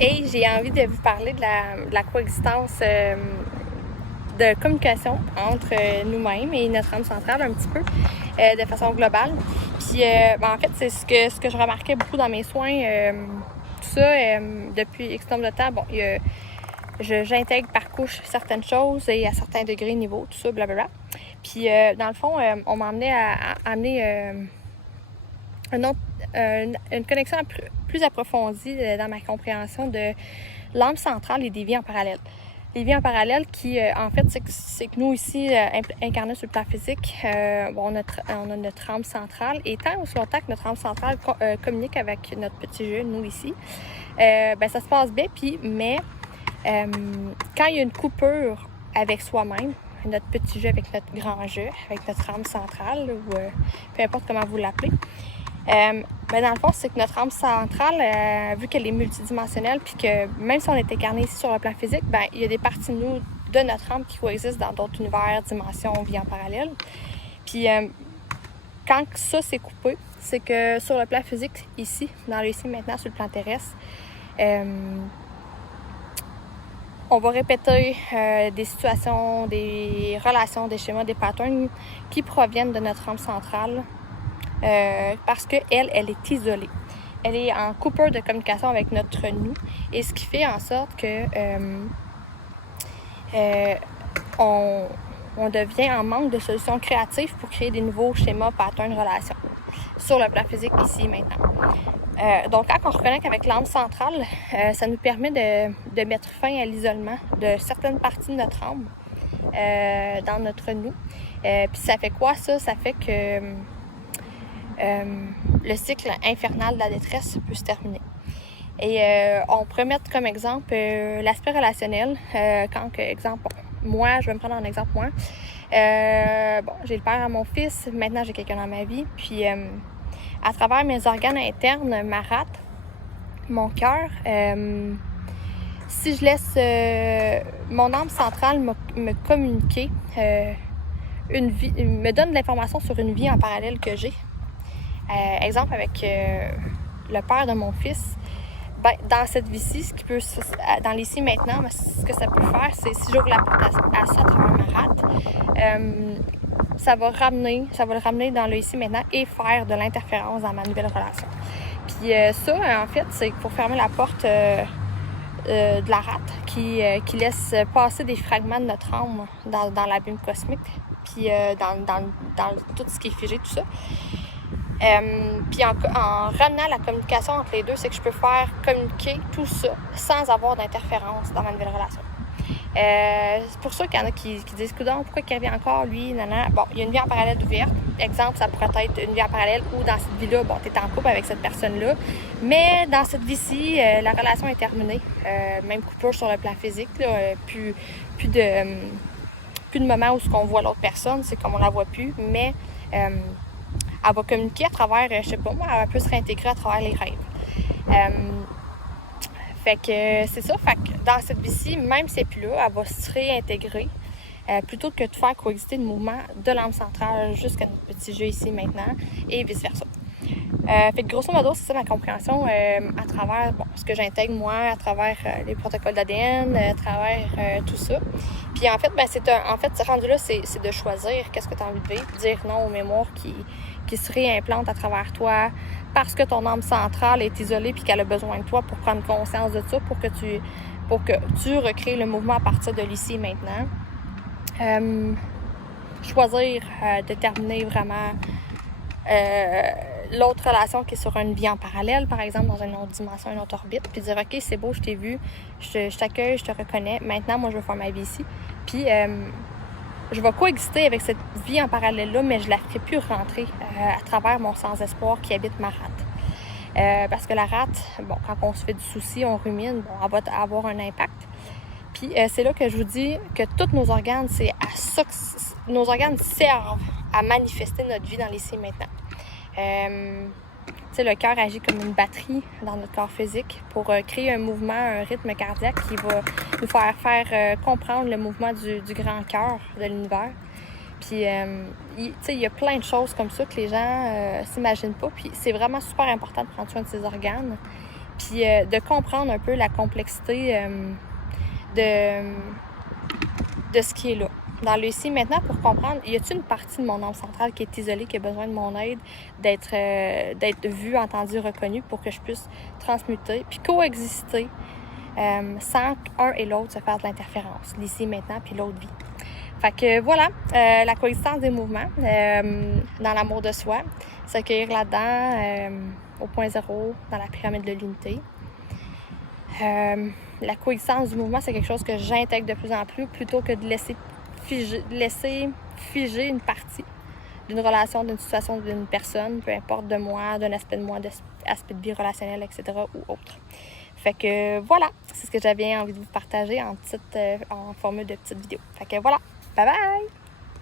Et j'ai envie de vous parler de la coexistence de communication entre nous-mêmes et notre âme centrale un petit peu, de façon globale. Puis en fait, c'est ce que je remarquais beaucoup dans mes soins, tout ça, depuis X nombre de temps. Bon, j'intègre par couche certaines choses et à certains degrés, niveaux, tout ça, blablabla. Puis dans le fond, on m'a amené à amener une connexion plus approfondie dans ma compréhension de l'âme centrale et des vies en parallèle. Les vies en parallèle qui, en fait, c'est que nous ici, incarnés sur le plan physique, on a notre âme centrale. Et tant aussi longtemps que notre âme centrale communique avec notre petit jeu, nous ici, ça se passe bien. Mais quand il y a une coupure avec soi-même, notre petit jeu avec notre grand jeu, avec notre âme centrale, ou peu importe comment vous l'appelez, dans le fond, c'est que notre âme centrale, vu qu'elle est multidimensionnelle, puis que même si on est incarné ici sur le plan physique, il y a des parties de nous, de notre âme, qui coexistent dans d'autres univers, dimensions, vies en parallèle. Puis quand ça s'est coupé, c'est que sur le plan physique, ici, dans le ici maintenant, sur le plan terrestre, on va répéter des situations, des relations, des schémas, des patterns qui proviennent de notre âme centrale. Parce qu'elle est isolée. Elle est en coupure de communication avec notre nous. Et ce qui fait en sorte que on devient en manque de solutions créatives pour créer des nouveaux schémas, patterns, relations sur le plan physique ici maintenant. Donc quand on reconnecte avec l'âme centrale, ça nous permet de mettre fin à l'isolement de certaines parties de notre âme dans notre nous. Puis ça fait quoi ça? Ça fait que le cycle infernal de la détresse peut se terminer. Et on pourrait mettre comme exemple l'aspect relationnel. Exemple, moi, je vais me prendre en exemple moi. J'ai le père à mon fils, maintenant j'ai quelqu'un dans ma vie. Puis à travers mes organes internes, ma rate, mon cœur, si je laisse mon âme centrale me communiquer me donne de l'information sur une vie en parallèle que j'ai. Exemple avec le père de mon fils, dans cette vie-ci, ce qui peut, dans l'ici maintenant, ce que ça peut faire, c'est si j'ouvre la porte à ça à travers ma rate, ça va le ramener dans le ici maintenant et faire de l'interférence dans ma nouvelle relation. Puis ça, en fait, c'est pour fermer la porte de la rate qui laisse passer des fragments de notre âme dans l'abîme cosmique, puis dans tout ce qui est figé, tout ça. Puis en ramenant la communication entre les deux, c'est que je peux faire communiquer tout ça sans avoir d'interférence dans ma nouvelle relation. C'est pour ça qu'il y en a qui disent coudonc, pourquoi il revient encore lui, nanana. Bon, il y a une vie en parallèle ouverte. Exemple, ça pourrait être une vie en parallèle où dans cette vie-là, tu es en couple avec cette personne-là. Mais dans cette vie-ci, la relation est terminée. Même coupure sur le plan physique, là, plus de moments où on voit l'autre personne, c'est comme on la voit plus, mais elle va communiquer à travers, je sais pas moi, elle peut se réintégrer à travers les rêves. Fait que c'est ça, fait que dans cette vie-ci, même si elle n'est plus là, elle va se réintégrer plutôt que de faire coexister le mouvement de l'âme centrale jusqu'à notre petit jeu ici maintenant et vice-versa. Fait que grosso modo, c'est ça ma compréhension à travers ce que j'intègre moi, à travers les protocoles d'ADN, à travers tout ça. Puis en fait, ce rendu-là, c'est de choisir qu'est-ce que tu as envie de vivre, dire non aux mémoires qui se réimplantent à travers toi parce que ton âme centrale est isolée puis qu'elle a besoin de toi pour prendre conscience de ça, pour que tu recrées le mouvement à partir de l'ici et maintenant. Choisir de terminer vraiment l'autre relation qui est sur une vie en parallèle, par exemple, dans une autre dimension, une autre orbite, puis dire « Ok, c'est beau, je t'ai vu, je t'accueille, je te reconnais, maintenant, moi, je veux faire ma vie ici. » Puis, je vais coexister avec cette vie en parallèle-là, mais je ne la ferai plus rentrer à travers mon sans-espoir qui habite ma rate. Parce que la rate, quand on se fait du souci, on rumine, elle va avoir un impact. Puis, c'est là que je vous dis que tous nos organes, c'est à ça que nos organes servent à manifester notre vie dans l'ici et maintenant. Le cœur agit comme une batterie dans notre corps physique pour créer un mouvement, un rythme cardiaque qui va nous faire comprendre le mouvement du grand cœur de l'univers. Puis, il y a plein de choses comme ça que les gens s'imaginent pas. Puis, c'est vraiment super important de prendre soin de ses organes. puis de comprendre un peu la complexité de ce qui est là. Dans le ici maintenant, pour comprendre, y a-t-il une partie de mon âme centrale qui est isolée, qui a besoin de mon aide, d'être vue, entendue, reconnue pour que je puisse transmuter, puis coexister sans qu'un et l'autre se fassent de l'interférence, l'ici maintenant, puis l'autre vie. Fait que voilà, la coexistence des mouvements dans l'amour de soi, s'accueillir là-dedans au point zéro, dans la pyramide de l'unité. La coexistence du mouvement, c'est quelque chose que j'intègre de plus en plus plutôt que de laisser figer une partie d'une relation, d'une situation, d'une personne, peu importe de moi, d'un aspect de moi, d'aspect de vie relationnel, etc. ou autre. Fait que voilà, c'est ce que j'avais envie de vous partager en formule de petite vidéo. Fait que voilà, bye bye!